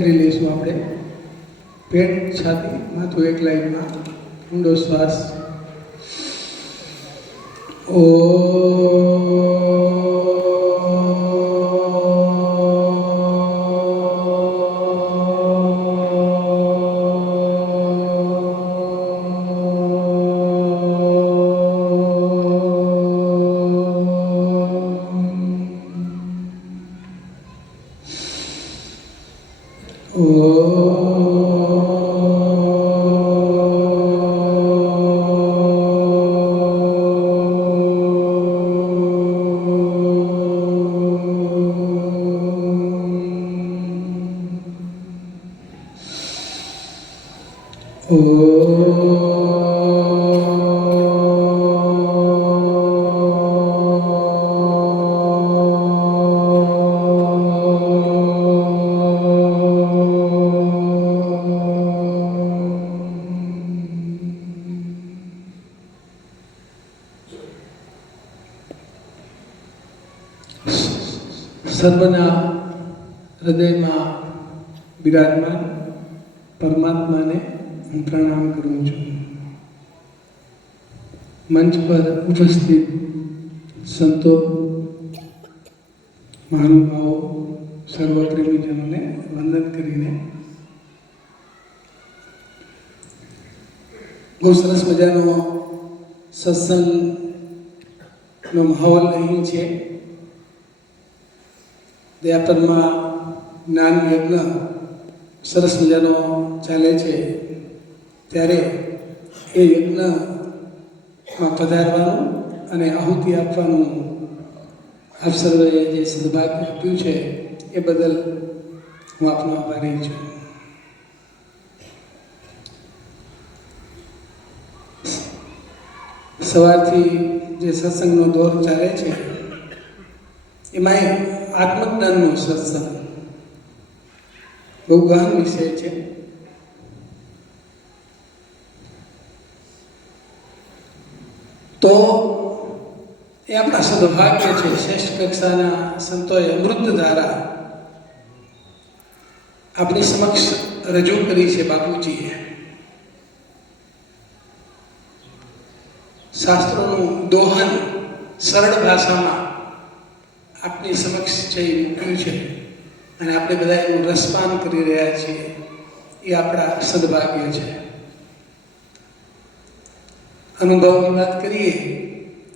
કરી લઈશું આપણે. પેટ છાતી માથું એક લાઈનમાં. ઊંડો શ્વાસ. સર્વના હૃદયમાં બિરાજમાન પરમાત્માને હું પ્રણામ કરું છું. મંચ પર ઉપસ્થિત સંતો, મહાનુભાવો સર્વપ્રેમીજનોને વંદન કરીને બહુ સરસ મજાનો સત્સંગનો માહોલ અહીં છે. દયાપદમાં જ્ઞાન યજ્ઞ સરસ મજાનો ચાલે છે. ત્યારે એ યજ્ઞમાં પધારવાનું અને આહુતિ આપવાનું આપ સર્વે જે સદભાગ્ય આપ્યું છે, એ બદલ હું આપનો આભારી છું. સવારથી જે સત્સંગનો દોર ચાલે છે, એમાંય આત્મજ્ઞાનનો સત્સંગ. બહુ ગહન વિષય છે. તો એ આપણા સદભાગ્ય છે. શ્રેષ્ઠ કક્ષાના સંતોએ અમૃત ધારા આપણી સમક્ષ રજૂ કરી છે બાપુજીએ. શાસ્ત્રોનું દોહન સરળ ભાષામાં આપની સમક્ષ છે મૂક્યું છે અને આપણે બધા એનું રસપાન કરી રહ્યા છીએ, એ આપણા સદભાગ્ય છે. અનુભવની વાત કરીએ,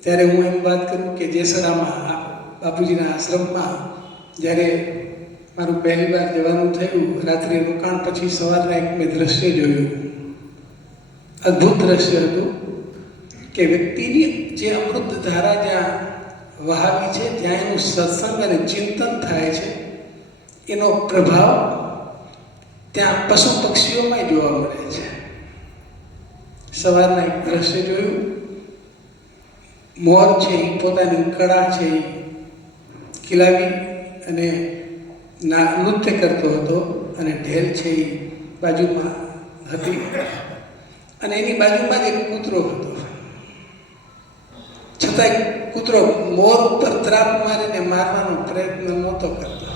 ત્યારે હું એમ વાત કરું કે જેસરામાં, બાપુજીના આશ્રમમાં, જ્યારે મારું પહેલી વાર જવાનું થયું, રાત્રે રોકાણ પછી સવારના એક મેં દ્રશ્ય જોયું. અદ્ભુત દ્રશ્ય હતું કે વ્યક્તિની જે અમૃત ધારા જ્યાં વહાવી છે, ત્યાં એનું સત્સંગ અને ચિંતન થાય છે. એનો પ્રભાવ ત્યાં પશુ પક્ષીઓમાં જોવા મળે છે. સવારના એક દ્રશ્ય જોયું. મોર છે એ પોતાની કળા છે એ ખીલાવી અને ના, નૃત્ય કરતો હતો અને ઢેલ છે એ બાજુમાં હતી. અને એની બાજુમાં જ એક કૂતરો હતો. છતાંય કૂતરો મોર ઉપર ત્રાપ મારીને મારવાનો પ્રયત્ન નહોતો કરતો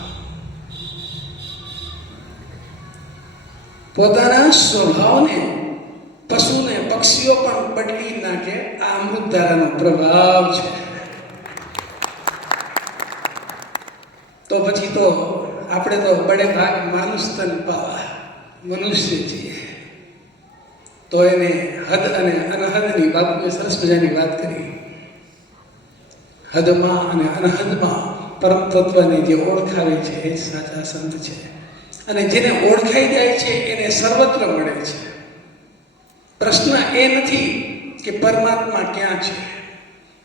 પોતાના સ્વભાવને પશુને પક્ષીઓ પણ બદલી નાખે આ અમૃતધારાનો પ્રભાવ છે તો પછી તો આપણે તો બડે ભાગ માનુષ તન પાવા મનુષ્ય છીએ તો એને હદ અને અનહદની વાત સરસ મજાની વાત કરી હદમાં અને અનહદમાં પરમ તત્વને જે ઓળખાવે છે એ સાચા સંત છે. અને જેને ઓળખાઈ જાય છે એને સર્વત્ર મળે છે. પ્રશ્ન એ નથી કે પરમાત્મા ક્યાં છે.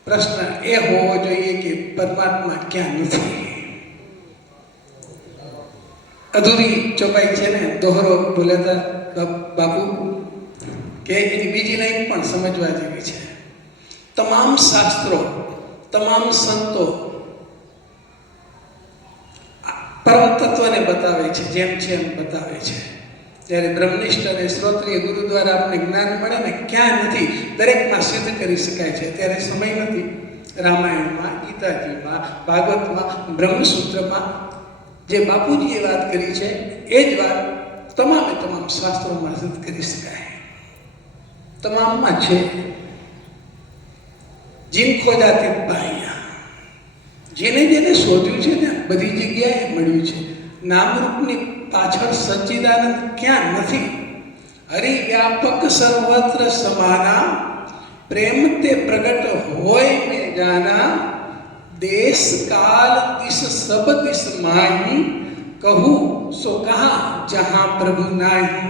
પ્રશ્ન એ હોવો જોઈએ કે પરમાત્મા ક્યાં નથી. અધૂરી ચોપાઈ છે ને, દોહરો બોલ્યા હતા બાપુ, કે એની બીજી લાઈન પણ સમજવા જેવી છે. તમામ શાસ્ત્રો તમામ સંતો પરમ તત્વને બતાવે છે, જેમ છે એમ બતાવે છે. જ્યારે બ્રહ્મનિષ્ઠ અને શ્રોત્રીય ગુરુ દ્વારા આપણે જ્ઞાન મળે ને ક્યાં નથી, દરેકમાં સિદ્ધ કરી શકાય છે. ત્યારે સમય નથી. રામાયણમાં, ગીતાજીમાં, ભાગવતમાં, બ્રહ્મસૂત્રમાં જે બાપુજીએ વાત કરી છે, એ જ વાત તમામે તમામ શાસ્ત્રોમાં સિદ્ધ કરી શકાય. તમામમાં છે. જીન ખોજા તે પાયા જેને જેને શોધ્યું છે ને બધી જગ્યાએ મળ્યું છે નામરૂપની પાછળ સચ્ચિદાનંદ ક્યાં નથી હરિ વ્યાપક સર્વત્ર સમાના પ્રેમ તે પ્રગટ હોય મેં જાના દેશ કાલ દિશ સબ દિશ માહી કહું સો કહા જહાં પ્રભુ નાહી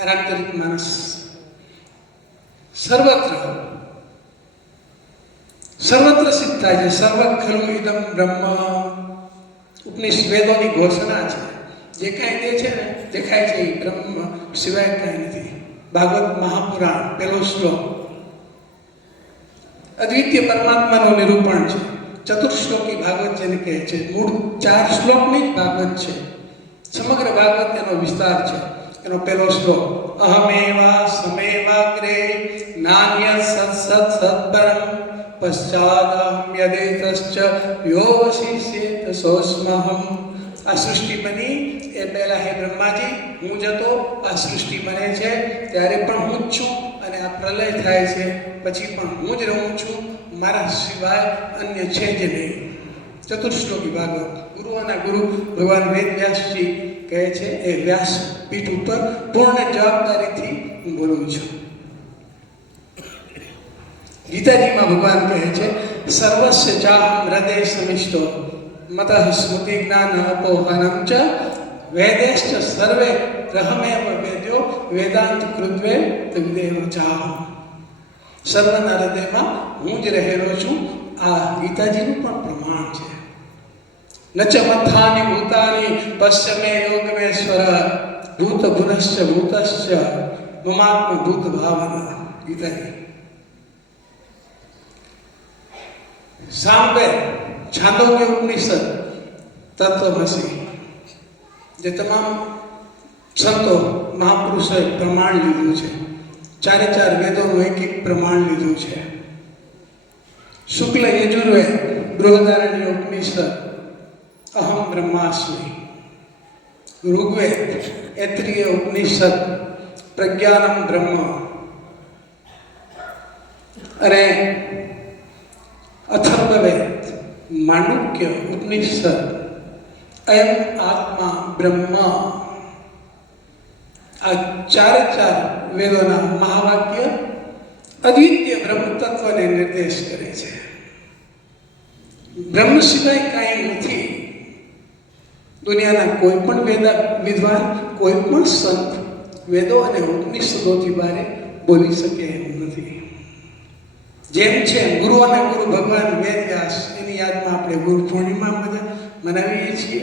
રામચરિત માનસ સર્વત્ર સર્વત્ર સિદ્ધ થાય છે સર્વ ખલુ ઇદમ બ્રહ્મ. ઉપનિષદ ઘોષણા છે. જે કાંઈ દે છે ને, દેખાય છે બ્રહ્મ, સિવાય કાંઈ નથી. ભાગવત મહાપુરાણ પહેલો શ્લોક. અદ્વિતીય પરમાત્માનું નિરૂપણ છે. ચતુર્શ્લોકી ભાગવત જેને કહે છે. મૂળ ચાર શ્લોકની જ ભાગવત છે. સમગ્ર ભાગવત એનો વિસ્તાર છે. એનો પહેલો શ્લોક. અહમેવા સમેવાગ્રે નાન્ય સત સત સત્પરમ પશ્ચાદમ્યદેતશ્ચ યોવશિષ્યેત સોસ્મહમ આ સૃષ્ટિ બની એ પહેલાં હે બ્રહ્માજી, હું જતો, આ સૃષ્ટિ બને છે, ત્યારે પણ હું જ છું અને આ પ્રલય થાય છે, પછી પણ હું જ રહું છું, મારા સિવાય અન્ય છે જ નહીં. ચતુર્શ્લોકી ભાગવત ગુરુઓના ગુરુ ભગવાન વેદ વ્યાસજી કહે છે, એ વ્યાસ પીઠ ઉપર પૂર્ણ જવાબદારીથી હું બોલું છું. ગીતાજીમાં ભગવાન કહે છે, સર્વસ્ય ચા હૃદય સમિષ્ટો, મત સ્મૃતિ જ્ઞાન અપોહનમ ચ, વેદેશ્ચ સર્વે રહમેવ વેદ્યો, વેદાંત કૃત્વે તદ્દેવ ચા સર્વના હૃદયમાં હું જ રહેલો છું, આ ગીતાજીનું પણ પ્રમાણ છે. નચ મથાની ભૂતાની પશ્ચમે યોગમેશ્વર ભૂત ભુનશ્ચ ભૂતશ્ચ મમાત્મ ભૂત ભાવના ગીતાજી. સાંભે કે ઉપનિષદ? તત્વમસી જે તમામ સંતો મહાપુરુષોએ પ્રમાણ લીધું છે. ચારે ચાર વેદોનું એક એક પ્રમાણ લીધું છે. શુક્લ યજુર્વે બૃહદારણ્ય ઉપનિષદ. અહમ બ્રહ્માસ્મી. ઋગ્વેદ એત્રિય ઉપનિષદ. પ્રજ્ઞાનમ બ્રહ્મ. અને અથર્વવેદ માંડુક્ય ઉપનિષદ અયમ આત્મા બ્રહ્મ આ ચારે ચાર વેદોના મહાવાક્ય અદ્વિતીય બ્રહ્મ તત્વને નિર્દેશ કરે છે બ્રહ્મ સિવાય કાંઈ નથી। દુનિયાના કોઈ પણ વેદ, વિદ્વાન, કોઈ પણ સંત, વેદો અને ઉપનિષદોથી બારે બોલી શકે એમ નથી. જેમ છે ગુરુ અને ગુરુ ભગવાન વેદ વ્યાસ એની યાદમાં આપણે ગુરુ પૂર્ણિમા બધા મનાવીએ છીએ.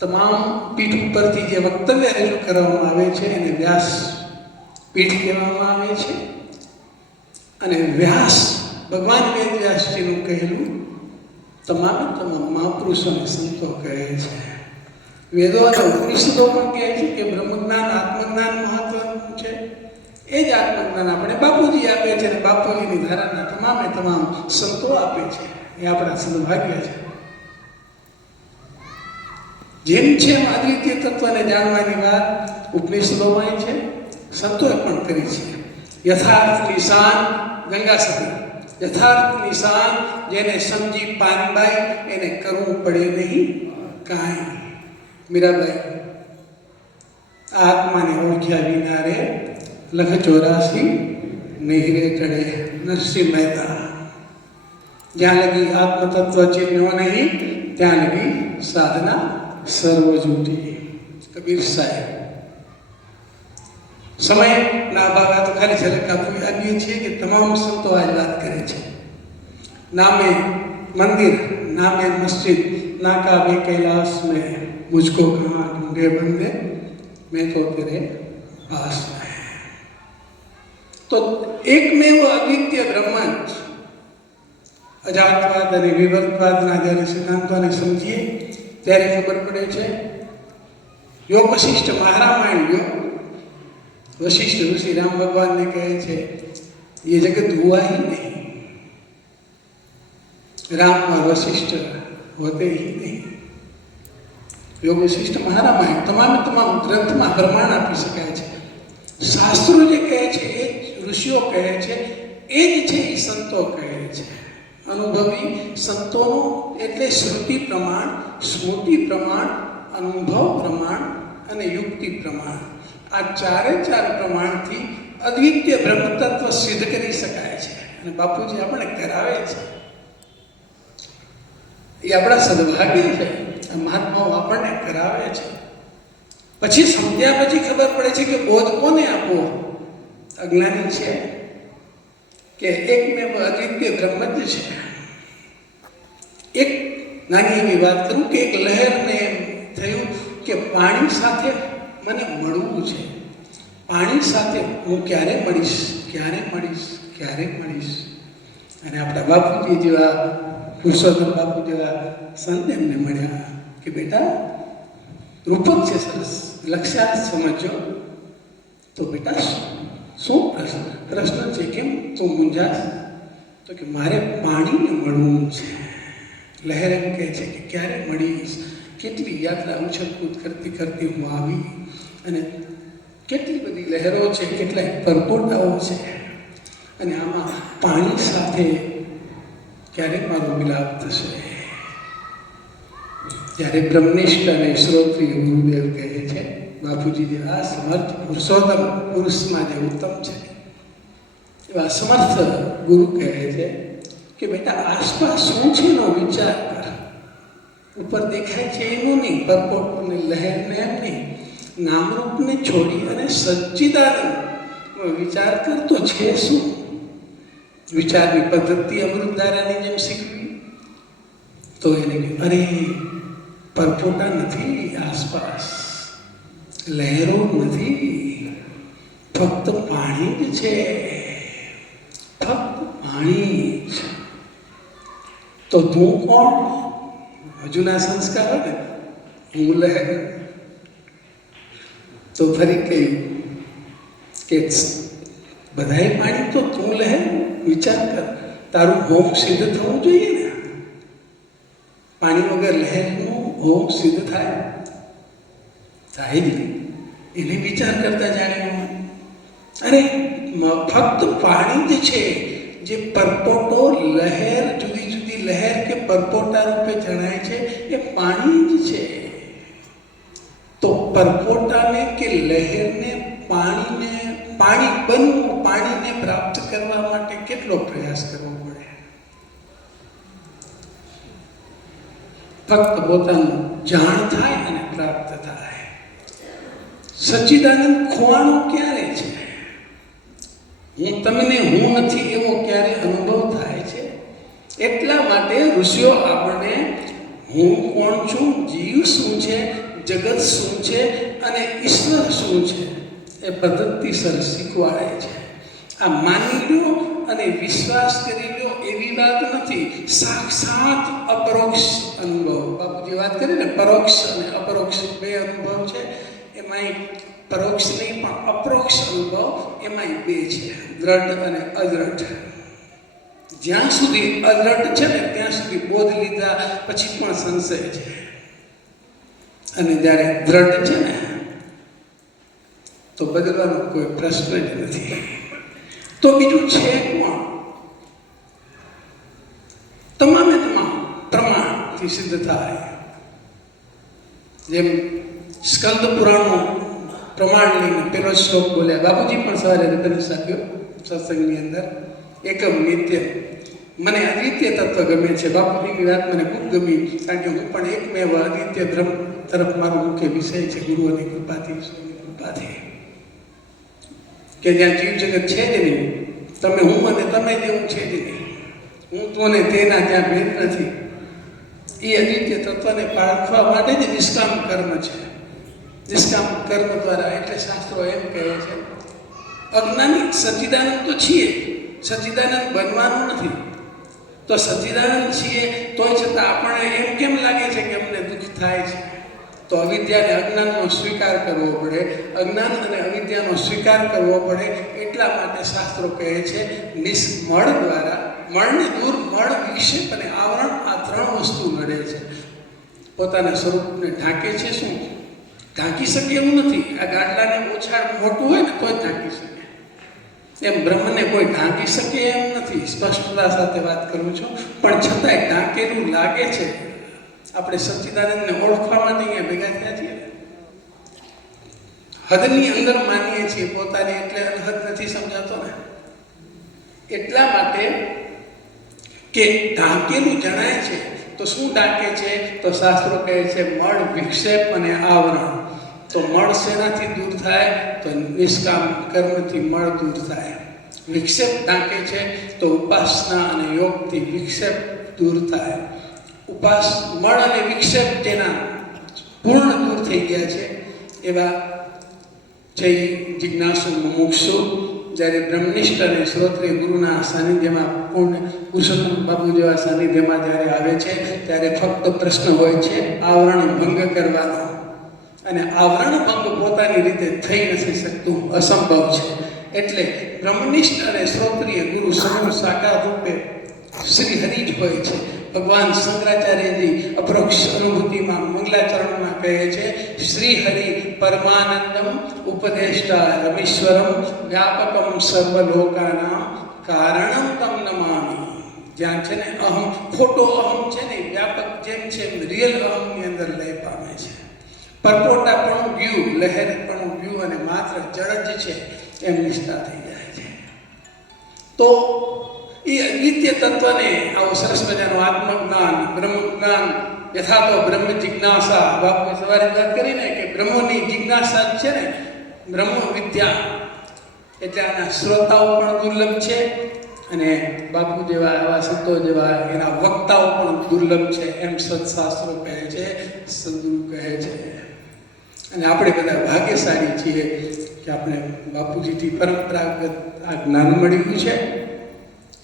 તમામ પીઠ ઉપરથી જે વક્તવ્ય રજૂ કરવામાં આવે છે, એને વ્યાસ પીઠ કહેવામાં આવે છે. અને વ્યાસ ભગવાન વેદ વ્યાસજીનું કહેલું, તમામ તમામ મહાપુરુષો અને સંતો કહે છે. વેદો અને ઉપનિષદો પણ કહે છે કે બ્રહ્મજ્ઞાન, આત્મજ્ઞાન મહત્વનું છે એ જ આત્મજ્ઞાન આપણે બાપુજી આપે છે અને બાપુજીની ધારાના તમામે તમામ સંતો આપે છે. એ આપણા સદભાગ્ય છે. જેમ છે એમ તત્વને જાણવાની વાત ઉપનિષદોમાં છે. સંતોએ પણ કરી છે. યથાર્થ નિશાન ગંગા સતી. યથાર્થ નિશાન જેને સમજી પાનબાઈ, એને કરવું પડે નહીં કાંઈ. મીરાબાઈ આત્માને ઓળખ્યા વિના રે લખ ચોરાસી નિહરે ચડે નરસિંહ મહેતા જ્યાં લગી આત્મતત્વ ચિહ્નો નહીં ત્યાં લગી સાધના સર્વ જૂટી કબીર સાહેબ સમયના અભાવે તો ખાલી ઝલક આપી આપીએ છીએ કે તમામ સંતો આજ વાત કરે છે નામે મંદિર નામે મસ્જિદ નાકા બે कैलाश में मुझको कहाँ ढूंढे बंदे मैं तो तेरे पास में તો એકમેવ અદ્વિત્ય બ્રહ્માંડ અજાતવાદ અને વિવર્તવાદના જ્યારે સિદ્ધાંતોને સમજીએ ત્યારે ખબર પડે છે યોગ વશિષ્ઠ મહારામાયણ યોગ વશિષ્ઠ ઋષિ રામ ભગવાનને કહે છે ये जगत हुआ ही नहीं राम और वशिष्ठ होते ही नहीं યોગ વશિષ્ઠ મહારામાયણ તમામે તમામ ગ્રંથમાં પ્રમાણ આપી શકાય છે શાસ્ત્રો જે કહે છે એ જ ઋષિઓ કહે છે, એ જ છે એ સંતો કહે છે. અનુભવી સંતોનું એટલે શ્રુતિ પ્રમાણ, સ્મૃતિ પ્રમાણ, અનુભવ પ્રમાણ અને યુક્તિ પ્રમાણ. આ ચારે ચાર પ્રમાણથી અદ્વિતીય બ્રહ્મતત્વ સિદ્ધ કરી શકાય છે. અને બાપુજી આપણે કરાવે છે. એ આપણા સદભાગ્ય છે. મહાત્માઓ આપણને કરાવે છે. પછી સમજ્યા પછી ખબર પડે છે કે બોધ કોને આપવો? અજ્ઞાની છે કે એક મેં અદ્વિતીય બ્રહ્મ જ છે. એક નાની એવી વાત કરું કે એક લહેરને એમ થયું કે પાણી સાથે મને મળવું છે. પાણી સાથે હું ક્યારે મળીશ? ક્યારે મળીશ? ક્યારે મળીશ? અને આપણા બાપુજી જેવા, પુરુષોત્તમ બાપુ જેવા સંત એમને મળ્યા કે બેટા, રૂપક છે સરસ. લક્ષ્યાર્થ સમજો તો બેટા શું પ્રશ્ન પ્રશ્ન છે કેમ તું મુંજાશ તો કે મારે પાણીને મળવું છે. લહેર એમ કહે છે કે ક્યારે મળીશ? કેટલી યાત્રા ઉછળકૂદ કરતી કરતી હું આવી? અને કેટલી બધી લહેરો છે, કેટલાય પરપોટાઓ છે. અને આમાં પાણી સાથે ક્યારે મારો મિલાપ થશે. જ્યારે બ્રહ્મનિષ્ઠ અને શ્રોત્રી ગુરુદેવ કહે બાપુજી જે આ સમર્થ પુરુષોત્તમ પુરુષમાં જે ઉત્તમ છે. એવા સમર્થ ગુરુ કહે છે કે બેટા આસપાસ શું છે એનો વિચાર કર. ઉપર દેખાય છે એનું નહીં, પરપોટોને લહેરને એમ નહીં. નામરૂપને છોડી અને સચ્ચિદાનંદ વિચાર કરતો છે શું? વિચારની પદ્ધતિ અમૃતધારાની જેમ શીખવી. તો એને અરે પરપોટા નથી આસપાસ. લહેરો નથી. ફક્ત પાણી જ છે. ફક્ત પાણી છે તો તું કોણ? હજુના સંસ્કાર ને? હું લહેર. તો ફરી કહ્યું કે બધાય પાણી તો તું લહેર? વિચાર કર. તારું હોમ સિદ્ધ થવું જોઈએ ને? પાણી વગર લહેરનું હોમ સિદ્ધ થાય. થાય જ નહીં. એને વિચાર કરતા જાણ્યું અરે, મ- ફક્ત પાણી જ છે જે પરપોટો લહેર, જુદી જુદી લહેર કે પરપોટા રૂપે જણાય છે, એ પાણી જ છે. તો પરપોટાને કે લહેરને પાણીને, પાણી બનવું, પાણીને પ્રાપ્ત કરવા માટે કેટલો પ્રયાસ કરવો પડે? ફક્ત પોતાનું જાણ થાય અને પ્રાપ્ત થાય. સચ્ચિદાનંદ ખોવાનો ક્યારે છે? હું તમને હું નથી એવો ક્યારે અનુભવ થાય છે? એટલા માટે ઋષિઓ આપણને હું કોણ છું, જીવ શું છે, જગત શું છે અને ઈશ્વર શું છે એ પદ્ધતિસર શીખવાડે છે. આ માની લો અને વિશ્વાસ કરી લો એવી વાત નથી. સાક્ષાત અપરોક્ષ અનુભવ. બાપુજી વાત કરી ને? પરોક્ષ અને અપરોક્ષ બે અનુભવ છે. એમાંય પરોક્ષ નહીં, પણ અપરોક્ષ અનુભવ એમાંય બે છે. દ્રઢ અને અદ્રઢ. જ્યાં સુધી અદ્રઢ છે ને, ત્યાં સુધી બોધ લીધા પછી પણ સંશય છે. અને જ્યારે દ્રઢ છે ને, તો બદલવાનો કોઈ પ્રશ્ન જ નથી. તો બીજું છે કોણ? તમામે તમામ પ્રમાણથી સિદ્ધ થાય. જેમ સ્કંદ પુરાણનું પ્રમાણ લઈને પેલો શ્લોક બોલ્યા. બાપુજી પણ સવારે રતન સાધ્યો સત્સંગની અંદર. એકમ નિત્ય. મને અદ્વિતીય તત્વ ગમે છે. બાપુજીની વાત મને ખૂબ ગમી. કારણ પણ એકમેવ અદ્વિતીય ધર્મ તરફ મારો મુખ્ય વિષય છે. ગુરુઓની કૃપાથી કૃપાથી. કે જ્યાં જીવ જગત છે જ નહીં. તમે હું અને તમે જેવું છે જ નહીં. હું તો ને તેના જ્યાં ભેદ નથી. એ અદ્વિતીય તત્વને પાળખવા માટે જ નિષ્કામ કર્મ છે. નિષ્કામ કર્મ દ્વારા, એટલે શાસ્ત્રો એમ કહે છે. અજ્ઞાની સચ્ચિદાનંદ તો છીએ સચ્ચિદાનંદ બનવાનું નથી. તો સચ્ચિદાનંદ છીએ, તોય છતાં આપણને એમ કેમ લાગે છે કે અમને દુઃખ થાય છે? તો અવિદ્યાને અજ્ઞાનનો સ્વીકાર કરવો પડે. અજ્ઞાન અને અવિદ્યાનો સ્વીકાર કરવો પડે, એટલા માટે શાસ્ત્રો કહે છે, નિષ્મળ દ્વારા, મળને દૂર, મળ વિક્ષેપ અને આવરણ આ ત્રણ વસ્તુ નડે છે. પોતાના સ્વરૂપને ઢાંકે છે શું? ઢાંકી શકે એવું નથી. આ ગાંડલાને ઓછા મોટું હોય ને તો જ ઢાંકી શકે એમ બ્રહ્મને કોઈ ઢાંકી શકે એમ નથી. સ્પષ્ટતા સાથે વાત કરું છું. પણ છતાંય ઢાંકેલું લાગે છે. આપણે સચ્ચિદાનંદને ઓળખવા માટે ભેગા થયા છીએ. હદની અંદર માનીએ છીએ પોતાને એટલે અનહદ નથી સમજાતો ને. એટલા માટે કે ઢાંકેલું જણાય છે. તો શું ઢાંકે છે? તો શાસ્ત્રો કહે છે, મળ વિક્ષેપ અને આવરણ. તો મળ શેનાથી દૂર થાય તો નિષ્કામ કર્મથી મળ દૂર થાય. વિક્ષેપ ઢાંકે છે તો ઉપાસના અને યોગથી વિક્ષેપ દૂર થાય. ઉપાસ, મળ અને વિક્ષેપ જેના પૂર્ણ દૂર થઈ ગયા છે, એવા જય જિજ્ઞાસુ મુમુક્ષુ, જ્યારે બ્રહ્મનિષ્ઠ અને શ્રોત્રિય ગુરુના સાનિધ્યમાં પૂર્ણ પુરુષોત્તમ બાપુ જેવા સાનિધ્યમાં જ્યારે આવે છે, ત્યારે ફક્ત પ્રશ્ન હોય છે, આવરણ ભંગ કરવાનો. અને આવરણ ભંગ પોતાની રીતે થઈ નથી શકતું, અસંભવ છે. એટલે બ્રહ્મનિષ્ઠ અને શ્રોત્રિય ગુરુ સમૂહ સાકાર રૂપે શ્રી હરિ જ હોય છે. ભગવાન શંકરાચાર્યજી અપરોક્ષ અનુભૂતિમાં મંગલાચરણમાં કહે છે, શ્રી હરિ પરમાનંદમ ઉપદેષ્ટા રમેશ્વરમ વ્યાપકમ સર્વલોકાનામ કારણમ તમ નમામી. જ્યાં છે ને અહમ, ખોટો અહમ છે ને વ્યાપક જેમ છે રિયલ અહમની અંદર લઈ પામે છે. પરપોટાપણું ગયું, લહેરપણું ગયું અને માત્ર જળ જ છે, એમ નિષ્ઠા થઈ જાય છે. તો એ અદ્વિતીય તત્વને આવું સરસ મજાનું આત્મજ્ઞાન બ્રહ્મ જ્ઞાન યથા તો બ્રહ્મ જિજ્ઞાસા, બાપુએ સવારે વાત કરીને કે બ્રહ્મની જિજ્ઞાસા છે ને, બ્રહ્મ વિદ્યા. એટલે આના શ્રોતાઓ પણ દુર્લભ છે અને બાપુ જેવા એવા સંતો જેવા એના વક્તાઓ પણ દુર્લભ છે, એમ સત્શાસ્ત્રો કહે છે, સદગુરુ કહે છે. અને આપણે બધા ભાગ્યશાળી છીએ કે આપણે બાપુજીથી પરંપરાગત આ જ્ઞાન મળ્યું છે.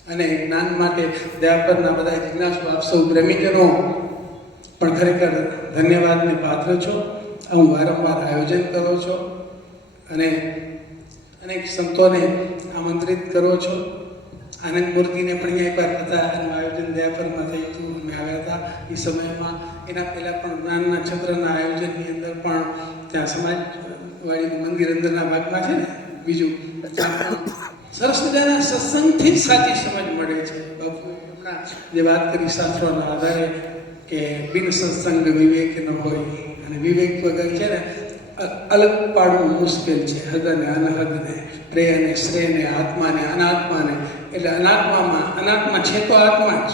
અને જ્ઞાન માટે દયાપરના બધા જિજ્ઞાસુ, આપ સૌ પ્રેમીજનો પણ ખરેખર ધન્યવાદને પાત્ર છો. હું વારંવાર આયોજન કરો છો અને અનેક સંતોને આમંત્રિત કરો છો. આનંદ મૂર્તિને પણ અહીંયા એકવાર હતા. એનું આયોજન દયાપરમાં થયું હતું. અમે આવ્યા હતા. એ સમયમાં એના પહેલાં પણ જ્ઞાનના છત્રના આયોજનની અંદર પણ ત્યાં સમાજવાડીનું મંદિર અંદરના ભાગમાં છે ને, બીજું સરસ મજાના સત્સંગથી સાચી સમજ મળે છે. બાપુ જે વાત કરી શાસ્ત્રોના આધારે કે બિન સત્સંગ વિવેક ન હોય અને વિવેક વગર છે ને, અલગ પાડવું મુશ્કેલ છે. હદ અને અનહદને પ્રેય અને શ્રેયને, આત્માને, અનાત્માને. એટલે અનાત્મામાં, અનાત્મા છે તો આત્મા જ.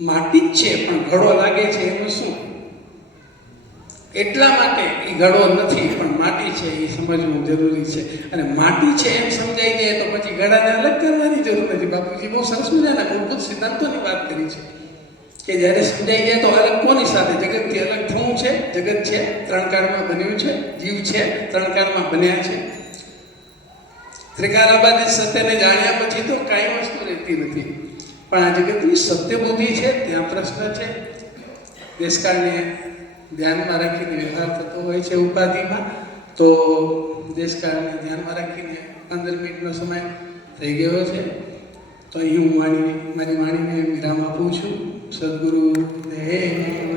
માટી જ છે, પણ ઘડો લાગે છે એનું શું? એટલા માટે એ ઘડો નથી, પણ માટી છે એ સમજવું જરૂરી છે. અને માટી છે એમ સમજાઈ જાય તો પછી ઘડાને અલગ કરવાની જરૂર નથી. બાપુજી બહુ સરસ મજાના, મૂળભૂત સિદ્ધાંતોની વાત કરી છે કે જ્યારે સમજાઈ જાય તો અલગ કોની સાથે? જગતથી અલગ થવું છે? જગત છે, ત્રણ કાળમાં બન્યું છે, જીવ છે, ત્રણ કાળમાં બન્યા છે. ત્રિકાલાબાદ સત્યને જાણ્યા પછી તો કાંઈ વસ્તુ રહેતી નથી. પણ આ જગતની સત્યબુદ્ધિ છે, ત્યાં પ્રશ્ન છે. દેશકાળને ધ્યાનમાં રાખીને વ્યવહાર થતો હોય છે ઉપાધિમાં, તો દેશકાળને ધ્યાનમાં રાખીને પંદર મિનિટનો સમય થઈ ગયો છે. તો અહીં હું વાણી મારી વાણીને વિરામ આપું છું. સદગુરુ દેવ